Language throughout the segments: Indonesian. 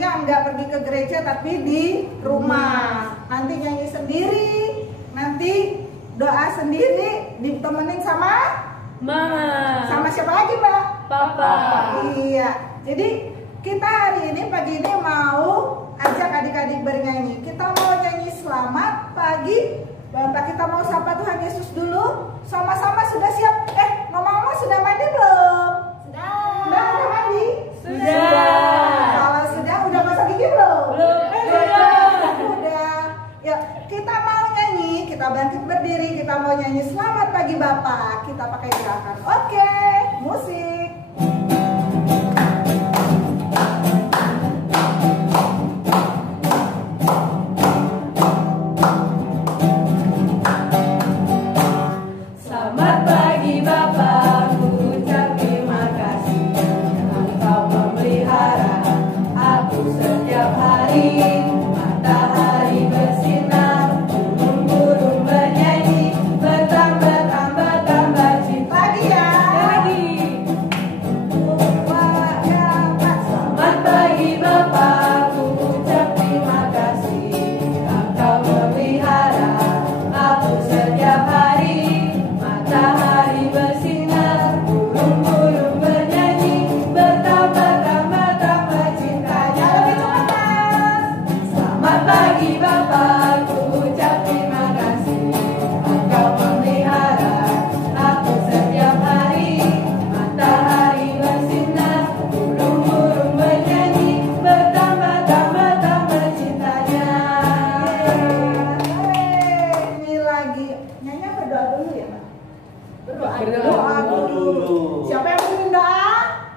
nyanyinya nggak pergi ke gereja tapi di rumah. Nanti nyanyi sendiri, nanti doa sendiri, ditemenin sama Mama. sama siapa lagi, Mbak? Papa. Iya. Jadi kita hari ini pagi ini mau ajak adik-adik bernyanyi. Kita mau nyanyi selamat pagi Bapak. Kita mau sapa Tuhan Yesus dulu. Sama-sama sudah siap? Ngomong-ngomong sudah mandi belum? Sudah mandi? Sudah. Kalau sudah udah masak gigi belum? Belum. Udah. Ya, kita mau nyanyi, kita bangkit berdiri, kita mau nyanyi selamat pagi Bapak. Kita pakai gerakan. Oke, musik. Selamat pagi Bapak, ku ucap terima kasih Engkau memelihara aku setiap hari. Matahari bersinar, burung-burung bernyanyi, bertambah cinta dia. Lagi. Selamat pagi Bapak, ku ucap terima kasih Engkau memelihara aku setiap hari. Matahari bersinar, burung-burung bernyanyi, bertambah cintanya. Lebih cepat. Selamat pagi Bapak, ku ucap terima kasih Engkau memelihara aku setiap hari. Matahari bersinar, burung-burung bernyanyi, bertambah cintanya. Ini lagi nyanyi berdoa dulu ya, Pak? Berdoa dulu. Siapa yang pimpin doa?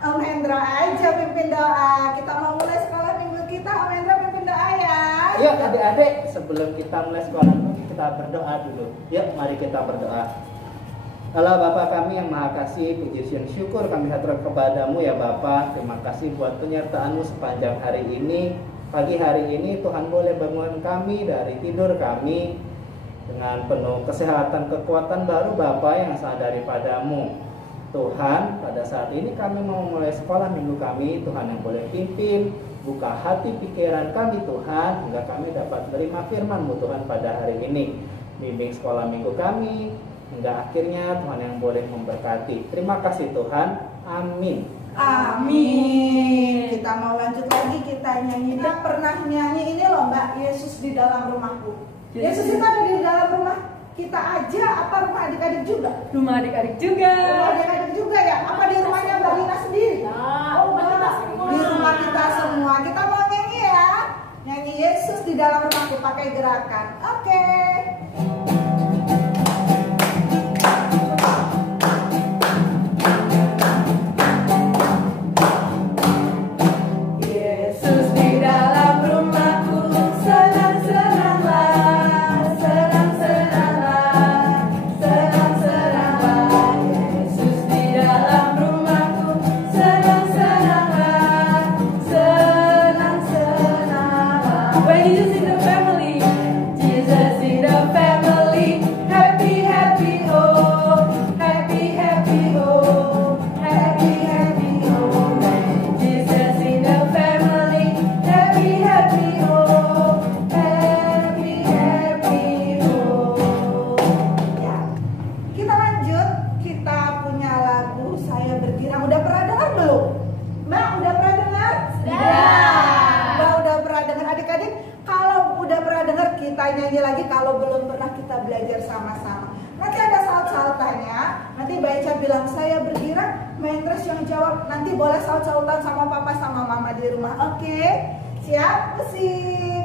Om Hendra aja pimpin doa. Kita mau mulai sekolah minggu kita, Om Hendra pimpin doa ya. Yuk adik-adik, sebelum kita mulai sekolah kita berdoa dulu. Yuk mari kita berdoa. Allah Bapa kami yang Maha Kasih, puji dan syukur kami haturkan kepadamu ya Bapa. Terima kasih buat penyertaanmu sepanjang hari ini. Pagi hari ini Tuhan boleh bangun kami dari tidur kami dengan penuh kesehatan, kekuatan baru Bapa yang asal daripadamu. Tuhan, pada saat ini kami mau mulai sekolah minggu kami, Tuhan yang boleh pimpin, buka hati pikiran kami Tuhan, hingga kami dapat menerima firman-Mu Tuhan pada hari ini. Bimbing sekolah minggu kami, hingga akhirnya Tuhan yang boleh memberkati. Terima kasih Tuhan, amin. Amin. Kita mau lanjut lagi, kita nyanyi. Dia pernah nyanyi ini loh Mbak, Yesus di dalam rumahku. Yesus itu ada di dalam rumah kita aja, apa rumah adik-adik juga? Rumah adik-adik juga. Rumah adik-adik juga ya? Apa di rumahnya Mbak Lina sendiri? Oh enggak, di rumah kita semua. Kita mau nyanyi ya. Nyanyi Yesus di dalam rumahku pakai gerakan. Oke. Yesus di dalam rumahku, senang-senanglah, senang-senanglah, senang-senanglah. Yesus di dalam rumahku, senang-senanglah, senang-senanglah. When Jesus in the family, Jesus in the family, happy, happy, oh, happy, happy, oh, happy, happy, oh. When Jesus in the family, happy, happy, oh, happy, happy, oh. Ya. Kita lanjut. Kita punya lagu Saya Bergirang. Udah pernah dengar belum? Mbak, udah pernah dengar? Mbak udah pernah dengar. Adik-adik, kalau udah pernah dengar kita nyanyi lagi. Kalau belum pernah kita belajar sama-sama. Nanti ada saut-sautannya. Nanti Mbak Eca bilang saya bergirang, main terus yang jawab. Nanti boleh saut-sautan sama papa sama mama di rumah. Oke? Siap? Musik.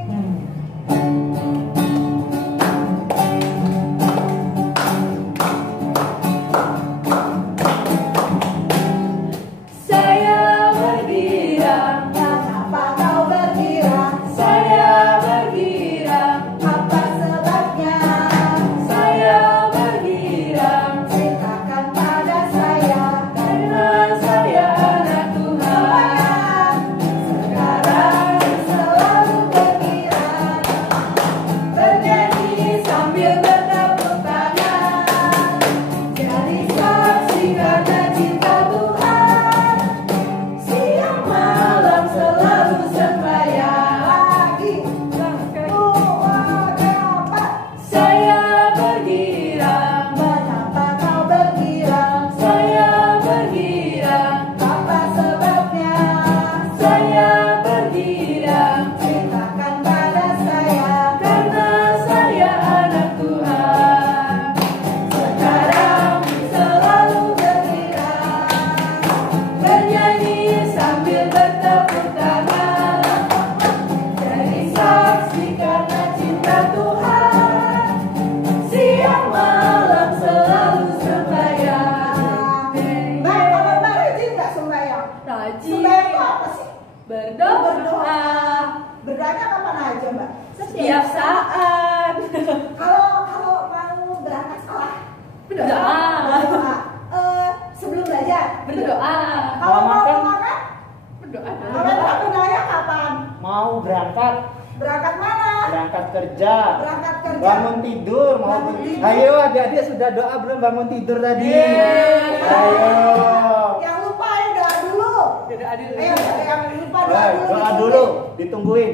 Saya bergirang, Kenapa kau bergirang? saya bergirang, Apa sebabnya? saya bergirang, Ceritakan pada saya. karena saya anak Tuhan. Sekarang selalu bergirang. berangkat. Berangkat mana? Berangkat kerja. Berangkat kerja. Bangun tidur, mau Bangun tidur. Ayo, adik-adik sudah doa belum bangun tidur tadi? Yeay. Ayo. Yang lupa ayo doa dulu. Doa dulu. Ayo, yang lupa doa Baik, dulu. doa dulu, ditungguin.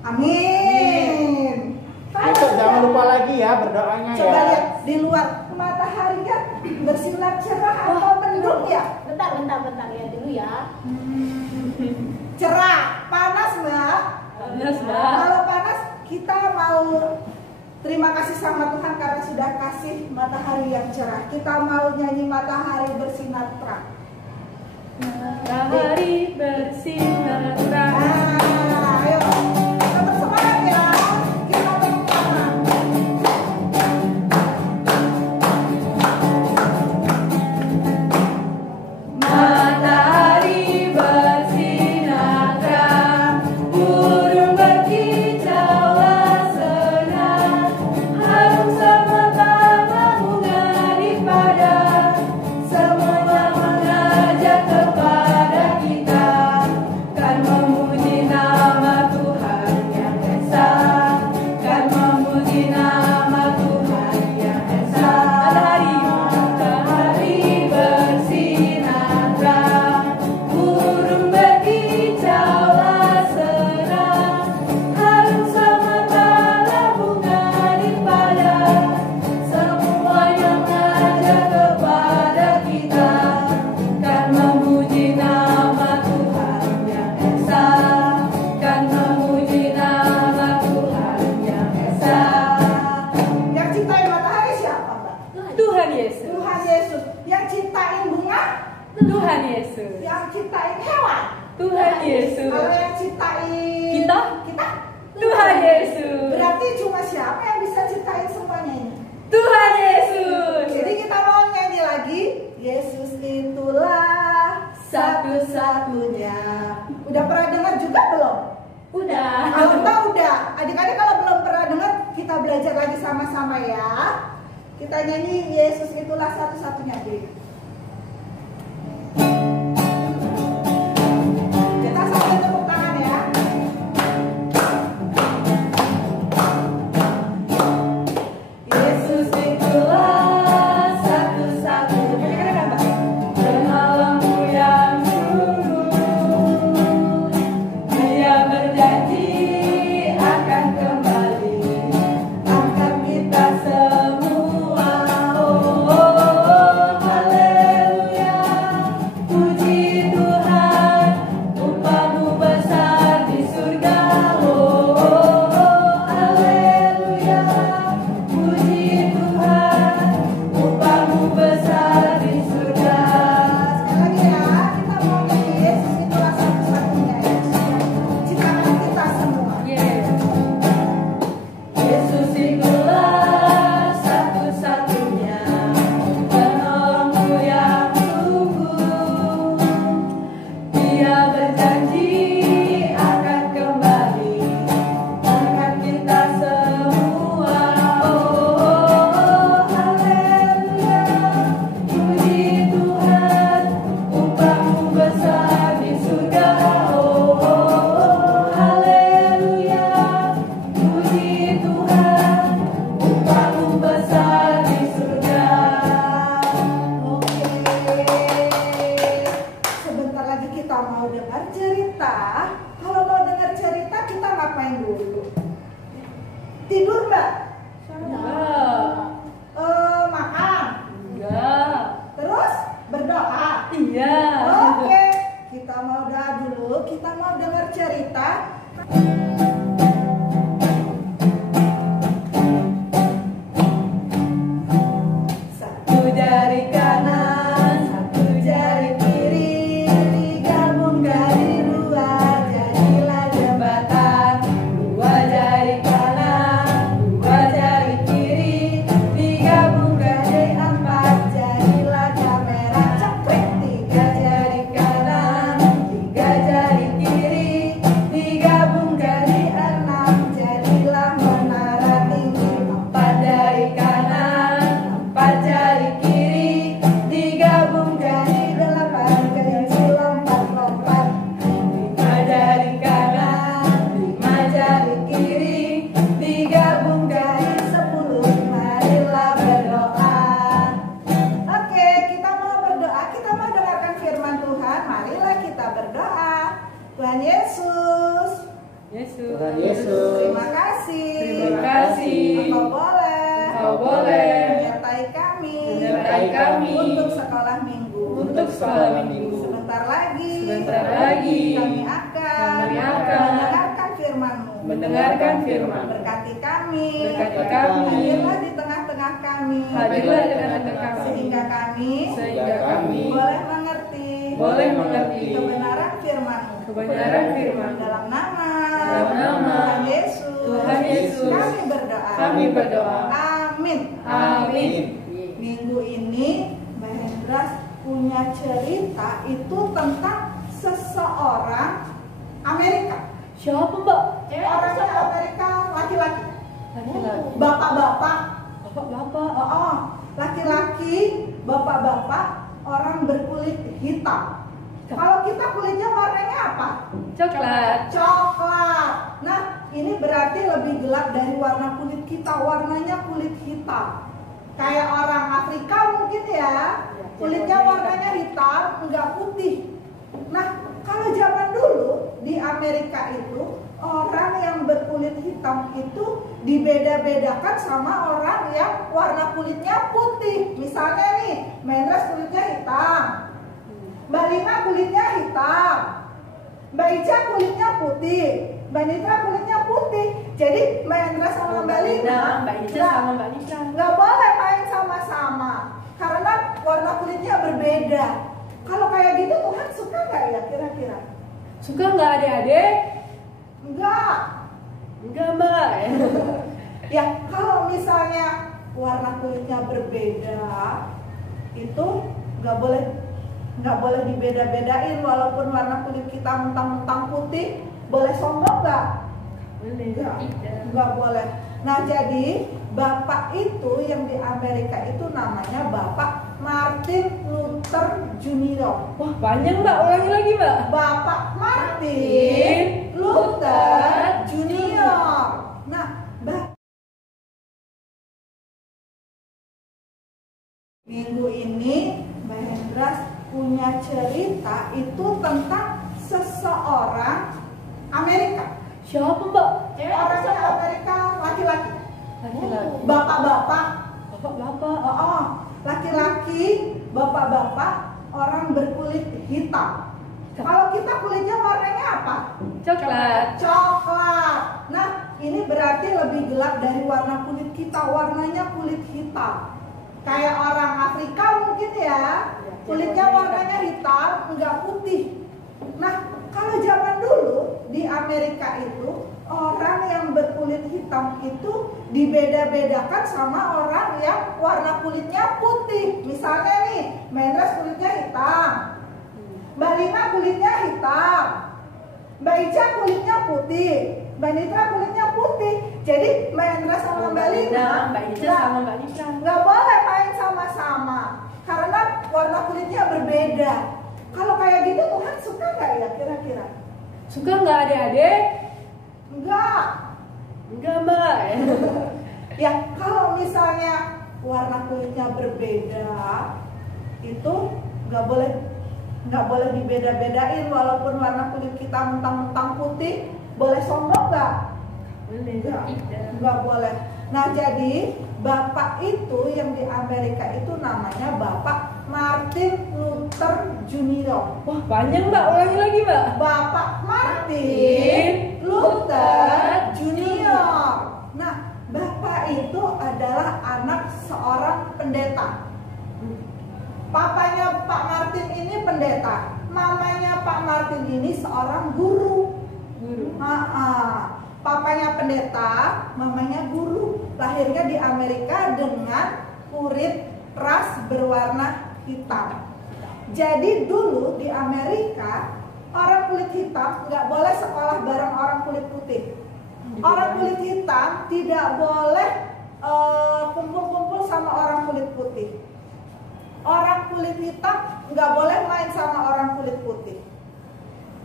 Amin. Besok jangan lupa lagi ya berdoanya Coba ya. lihat di luar matahari kan bersinar cerah atau mendung ya? Bentar, lihat dulu ya. Cerah, panas Mbak. Panas, Mbak. Kalau panas kita mau terima kasih sama Tuhan karena sudah kasih matahari yang cerah. Kita mau nyanyi matahari bersinar terang. Matahari bersinar terang. Nah, ayo tetap semangat ya. Kita bersemangat. Matahari bersinar terang, burung berkicaulah senang, harum semua bunga di padang, semuanya mengajak kepada kita, kan memuji nama Tuhan yang esa, kan memuji nama Tuhan yang esa. Matahari bersinar terang, burung berkicaulah senang, harum semerbak bunga di padang, semuanya mengajak kepada kita, kan memuji nama Tuhan yang esa, kan memuji nama Tuhan yang esa. Yang ciptain matahari siapa, Mbak? Tuhan Yesus, Tuhan Yesus. Yang ciptain bunga, Tuhan Yesus, yang ciptain hewan. Tuhan Yesus, Kalau yang ciptain Kita? kita Tuhan Yesus, berarti cuma siapa yang bisa ciptain semuanya ini? Tuhan Yesus. Jadi kita mau nyanyi lagi. Yesus itulah satu-satunya. Udah pernah dengar juga belum? Udah. Alta udah. Adik-adik kalau belum pernah dengar, kita belajar lagi sama-sama ya. Kita nyanyi Yesus itulah satu-satunya. Kita sambil tepuk tangan ya. Yesus itulah satu-satunya penolongku yang sungguh. Dia berjanji akan kembali angkat kita semua. Oh, haleluya, puji Tuhan, upamu besar di surga. Oh, haleluya, puji Tuhan, upamu besar di surga. Sekali lagi ya, kita mau nyanyi Yesus itulah satu-satunya yang ciptaan kita semua. Yesus itulah satu-satunya penolongku yang sungguh. Dia berjanji akan kembali angkat kita semua. Oh, haleluya, puji Tuhan, upamu besar di surga. Oh, haleluya, puji Tuhan, upamu besar di surga. Oke. Sebentar lagi kita mau dengar cerita. Kalau mau dengar cerita kita ngapain dulu? Tidur Mbak? Enggak. Makan. Enggak. Terus berdoa. Iya. Oke. Kita mau doa dulu. Kita mau dengar cerita. Satu jari kanan, satu jari kiri, digabungkan di dua, jadilah jembatan. Dua jari kanan, dua jari kiri, digabungkan jadi empat, Jadilah kamera cepet. tiga jari kanan, tiga jari kiri, digabungkan jadi Tuhan Yesus. Yesus. Tuhan Yesus. Terima kasih. Terima kasih. Engkau boleh. Engkau boleh menyertai kami. menyertai kami Untuk sekolah minggu. untuk sekolah minggu. Sebentar lagi. Sebentar lagi Kami akan. Kami akan mendengarkan firman-Mu. mendengarkan firman. Berkati kami. Berkati kami. Hadirlah di tengah-tengah kami. Hadirlah di tengah-tengah kami. Sehingga kami. Sehingga kami boleh mengerti. boleh mengerti Kebenaran firman-Mu. kebenaran firman. Dalam nama. Dalam nama Tuhan Yesus. Tuhan Yesus. Kami berdoa. Kami berdoa. Amin. Amin. Minggu ini Mbak Hendras punya cerita itu tentang seseorang Amerika. Siapa, Mbak? Orangnya Amerika laki-laki. Laki-laki. Bapak-bapak. Bapak-bapak. Oh, laki-laki, bapak-bapak, orang berkulit hitam. Kalau kita kulitnya warnanya apa? Coklat. Coklat. Nah, ini berarti lebih gelap dari warna kulit kita. Warnanya kulit hitam. Kayak orang Afrika mungkin ya. Kulitnya warnanya hitam, enggak putih. Nah, kalau zaman dulu di Amerika itu orang yang berkulit hitam itu dibeda-bedakan sama orang yang warna kulitnya putih. Misalnya nih, Mendras kulitnya hitam, Mbak Lina kulitnya hitam, Mbak Ica kulitnya putih, Mbak Nitra kulitnya putih. Jadi Mbak Hendra sama Mbak Lina, Mbak Ica sama Mbak Nitra nggak boleh main sama-sama karena warna kulitnya berbeda. Kalau kayak gitu Tuhan suka nggak ya kira-kira? suka nggak adik-adik? Enggak. Enggak, Mbak. Ya kalau misalnya warna kulitnya berbeda itu nggak boleh dibeda-bedain. Walaupun warna kulit kita mentang-mentang putih, boleh sombong nggak? Nggak boleh. Nah, jadi bapak itu yang di Amerika itu namanya Bapak Martin Luther Junior. Wah, panjang, Mbak. Ulangi lagi, Mbak. Bapak Martin Luther Junior. Nah, minggu ini Mbak Hendras punya cerita itu tentang seseorang Amerika. Siapa, Mbak? Orangnya Amerika laki-laki. Laki-laki. Bapak-bapak. Bapak-bapak. Oh, laki-laki, bapak-bapak, orang berkulit hitam. Kalau kita kulitnya warnanya apa? Coklat. Coklat. Nah, ini berarti lebih gelap dari warna kulit kita. Warnanya kulit hitam. Kayak orang Afrika mungkin ya. Kulitnya warnanya hitam, enggak putih. Nah, kalau zaman dulu di Amerika itu orang yang berkulit hitam itu dibeda-bedakan sama orang yang warna kulitnya putih. Misalnya nih, Mendras kulitnya hitam, Mbak Lina kulitnya hitam, Mbak Ica kulitnya putih, Mbak Nitra kulitnya putih. Jadi Mendras sama Mbak Lina, Mbak Ica sama Mbak Nitra nggak boleh main sama-sama karena warna kulitnya berbeda. Kalau kayak gitu Tuhan suka nggak ya kira-kira? suka nggak adik-adik? Enggak. Enggak, Mbak. Ya kalau misalnya warna kulitnya berbeda itu nggak boleh dibeda-bedain. Walaupun warna kulit kita mentang-mentang putih, boleh sombong nggak? Nggak boleh. Nah, jadi bapak itu yang di Amerika itu namanya Bapak Martin Luther Junior. Wah, panjang, Mbak. Ulangi lagi, Mbak. Bapak Martin Luther Junior. Nah, bapak itu adalah anak seorang pendeta. Papanya Pak Martin ini pendeta, mamanya Pak Martin ini seorang guru. Papanya pendeta, mamanya guru. Lahirnya di Amerika dengan kulit ras berwarna hitam. Jadi dulu di Amerika orang kulit hitam nggak boleh sekolah bareng orang kulit putih. Orang kulit hitam tidak boleh kumpul-kumpul sama orang kulit putih. Orang kulit hitam nggak boleh main sama orang kulit putih.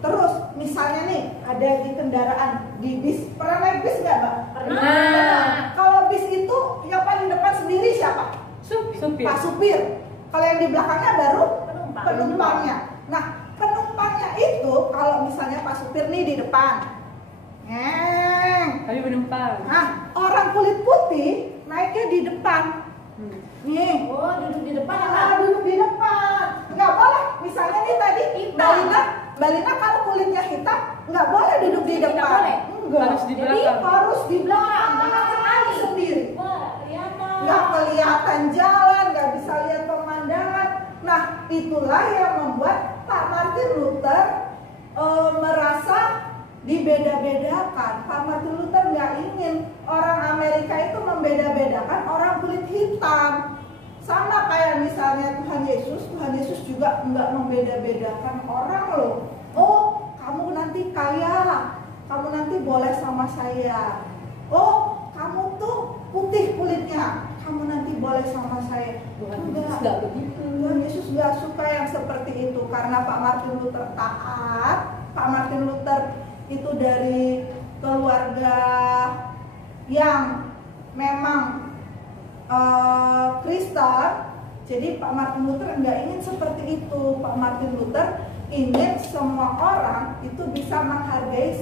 Terus misalnya nih ada di kendaraan, di bis, pernah naik bis nggak, Mbak? Pernah. Kalau bis itu yang paling depan sendiri siapa? Supir. Pak supir. Kalau yang di belakangnya baru penumpangnya. Nah, penumpangnya itu kalau misalnya Pak supir nih di depan. Kami menumpang. Nah, orang kulit putih naiknya di depan. Nih. Oh, duduk di depan ya, Kak? Ah, duduk di depan. Nggak boleh. Misalnya nih tadi Hitam. Balina kalau kulitnya hitam nggak boleh duduk di Tidak depan. boleh? Enggak. Harus di Jadi belakang. harus di belakang Belakang sekali. sendiri. Wah, kelihatan. Nggak kelihatan jalan, nggak bisa lihat pemandangan. Nah, itulah yang membuat Pak Martin Luther merasa dibeda-bedakan. Pak Martin Luther nggak ingin orang Amerika itu membeda-bedakan orang kulit hitam. Sama kayak misalnya Tuhan Yesus juga nggak membeda-bedakan orang loh. Oh, kamu nanti kaya, kamu nanti boleh sama saya. Oh, kamu tuh putih kulitnya, kamu nanti boleh sama saya. Tuhan Yesus nggak begitu. Tuhan Yesus nggak suka yang seperti itu karena Pak Martin Luther taat. Pak Martin Luther itu dari keluarga yang memang Kristen. Jadi Pak Martin Luther nggak ingin seperti itu. Pak Martin Luther ingin semua orang itu bisa menghargai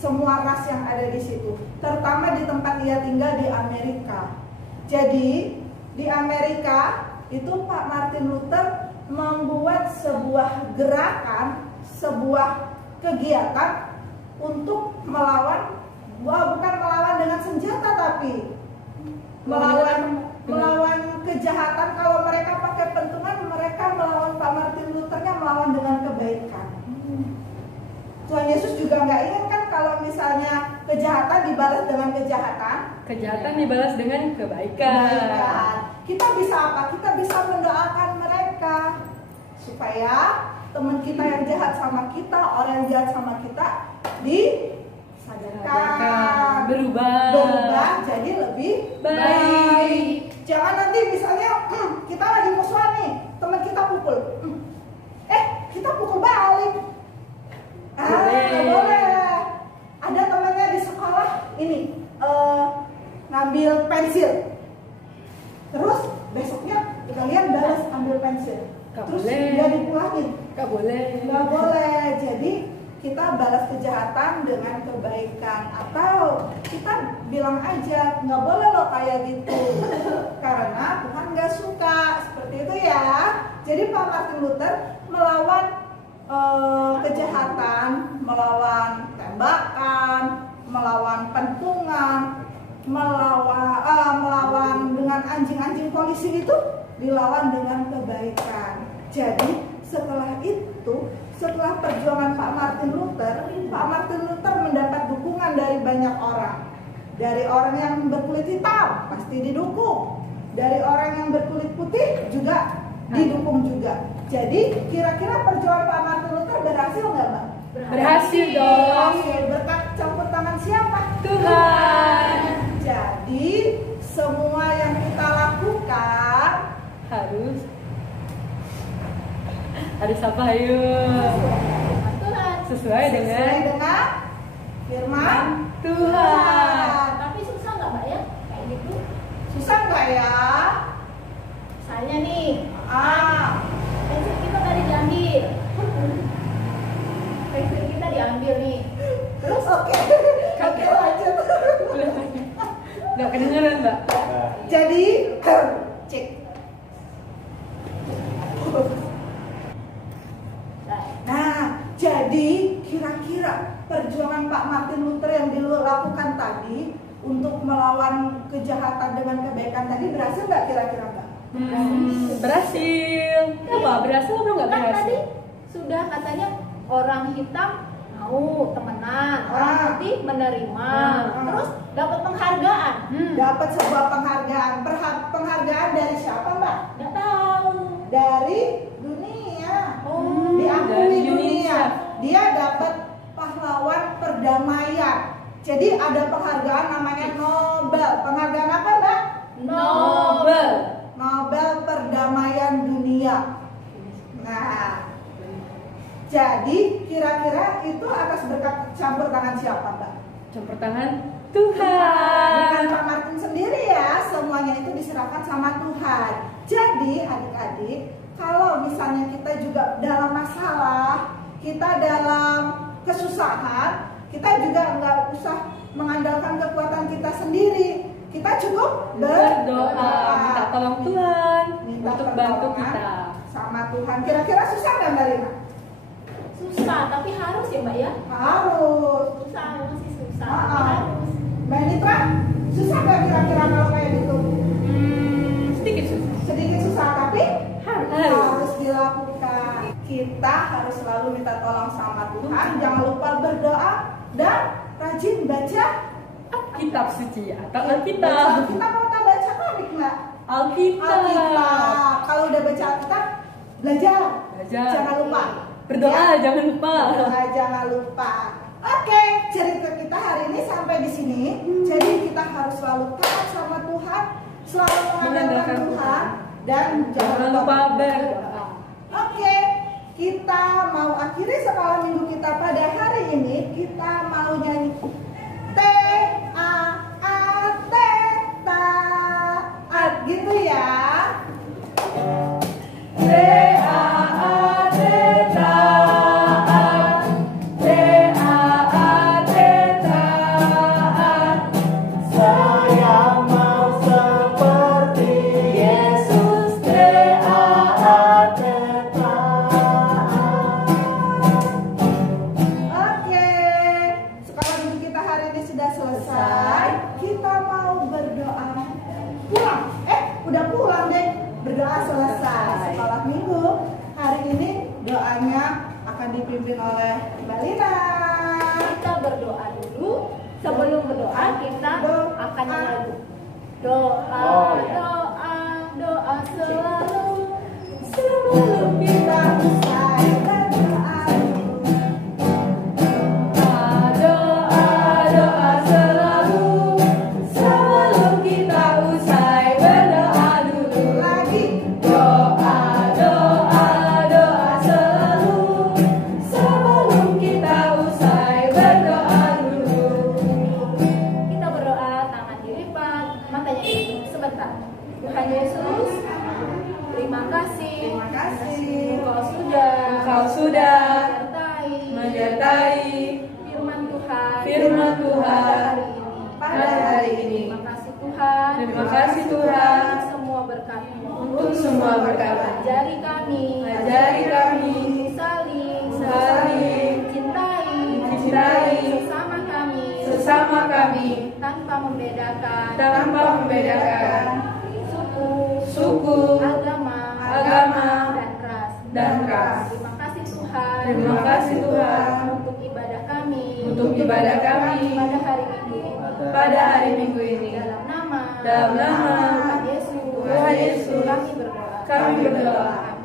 semua ras yang ada di situ, terutama di tempat dia tinggal di Amerika. Jadi di Amerika itu Pak Martin Luther membuat sebuah gerakan, sebuah kegiatan untuk melawan, bukan melawan dengan senjata tapi melawan kejahatan. Kalau mereka pakai pentungan, mereka melawan Pak Martin Luthernya melawan dengan kebaikan. Tuhan Yesus juga nggak ingin kan kalau misalnya kejahatan dibalas dengan kejahatan. Kejahatan dibalas dengan kebaikan. Kita bisa apa? Kita bisa mendoakan mereka supaya teman kita yang jahat sama kita, orang yang jahat sama kita disadarkan, berubah jadi lebih baik. Jangan nanti misalnya kita lagi musuhan nih, teman kita pukul, kita pukul balik. Nggak boleh. Ada temannya di sekolah ini ngambil pensil, terus besoknya kalian balas ambil pensil, terus dia dipulangin. Nggak boleh. Nggak boleh. Jadi kita balas kejahatan dengan kebaikan, atau kita bilang aja nggak boleh loh kayak gitu karena Tuhan nggak suka seperti itu ya. Jadi Pak Martin Luther melawan kejahatan, melawan tembakan, melawan pentungan, melawan dengan anjing-anjing polisi itu dilawan dengan kebaikan. Jadi setelah itu, setelah perjuangan Pak Martin Luther mendapat dukungan dari banyak orang. Dari orang yang berkulit hitam pasti didukung, dari orang yang berkulit putih juga didukung juga. Jadi kira-kira perjuangan Pak Martin Luther berhasil nggak, Mbak? Berhasil dong. Berhasil. Berkat campur tangan siapa? Tuhan. Jadi semua yang kita lakukan harus apa, ayo? Tuhan. Sesuai dengan firman Tuhan. Tapi susah nggak, Mbak ya? Kayak gitu. Susah nggak ya? Misalnya nih, pensil kita tadi diambil. Pensil kita diambil nih. Terus oke lanjut. Nggak kedengeran, Mbak. Jadi cek. Nah, jadi kira-kira perjuangan Pak Martin Luther yang dilakukan tadi untuk melawan kejahatan dengan kebaikan tadi berhasil nggak kira-kira, Mbak? Berhasil. Apa? Berhasil apa nggak Kan tadi berhasil? sudah katanya orang hitam mau temenan, orang putih menerima, terus dapat penghargaan. Dapat sebuah penghargaan. Penghargaan dari siapa, Mbak? Nggak tahu. Dari dunia. Oh, Diakui dari dunia. Indonesia. Dia dapat pahlawan perdamaian. Jadi ada penghargaan namanya Nobel. Penghargaan apa, Mbak? Nobel. Nobel Perdamaian Dunia. Nah, jadi kira-kira itu atas berkat campur tangan siapa, Mbak? Campur tangan Bukan Tuhan. Pak Martin sendiri ya, semuanya itu diserahkan sama Tuhan. Jadi adik-adik, kalau misalnya kita juga dalam masalah, kita dalam kesusahan, kesusahan, kita juga nggak usah mengandalkan kekuatan kita sendiri. Kita cukup berdoa, minta tolong Tuhan Minta untuk bantu pertolongan kita. sama Tuhan. Kira-kira susah nggak Mbak Lina? Susah, tapi harus ya Mbak ya. Harus. Susah, masih susah, Ah, tapi ah. harus. Mbak Nitra, susah nggak kira-kira kalau kayak gitu? Sedikit susah. Sedikit susah, tapi Harus. harus dilakukan. Kita harus selalu minta tolong sama Tuhan. Jangan lupa berdoa dan rajin baca Kitab suci atau Alkitab. Kita mau baca komik nggak? Alkitab. Kalau udah baca Alkitab, belajar. Jangan lupa. Berdoa Ya. jangan lupa. Berdoa jangan lupa. Oke, cerita kita hari ini sampai di sini. Jadi kita harus selalu taat sama Tuhan, selalu mengandalkan Tuhan, dan Jangan lupa berdoa. Oke, kita mau akhiri sekolah minggu kita pada hari ini. Kita mau nyanyi T-A-A-T, taat gitu ya. T-A-A-T, taat. T-A-A-T, taat. Saya mau seperti Yesus, T-A-A-T, Oke, sekolah minggu kita hari ini sudah selesai. Kita mau berdoa pulang. Udah pulang deh. Berdoa selesai. Sekolah minggu hari ini doanya akan dipimpin oleh Mbak Lina. Kita berdoa dulu. Sebelum berdoa kita akan nyanyi lagu. Doa, Oh, ya. doa, doa selalu. Sebelum kita usai berdoa, Doa, doa selalu. Sebelum kita usai berdoa dulu. lagi Doa, doa, doa selalu. Sebelum kita usai berdoa dulu. Kita berdoa, tangan dilipat, matanya ditutup sebentar. Tuhan Yesus, terima kasih. terima kasih. Engkau sudah Menyertai menyertai firman Tuhan firman Tuhan Pada hari ini. Terima kasih Tuhan. Terima kasih Tuhan Untuk semua berkat-Mu. untuk semua berkat. Ajari kami. Ajari kami saling mencintai sesama kami tanpa membedakan suku, agama, dan dan ras. Terima kasih Tuhan. Terima kasih Tuhan untuk ibadah kami. pada hari Minggu ini. Dalam nama Tuhan Yesus kami berdoa. kami berdoa.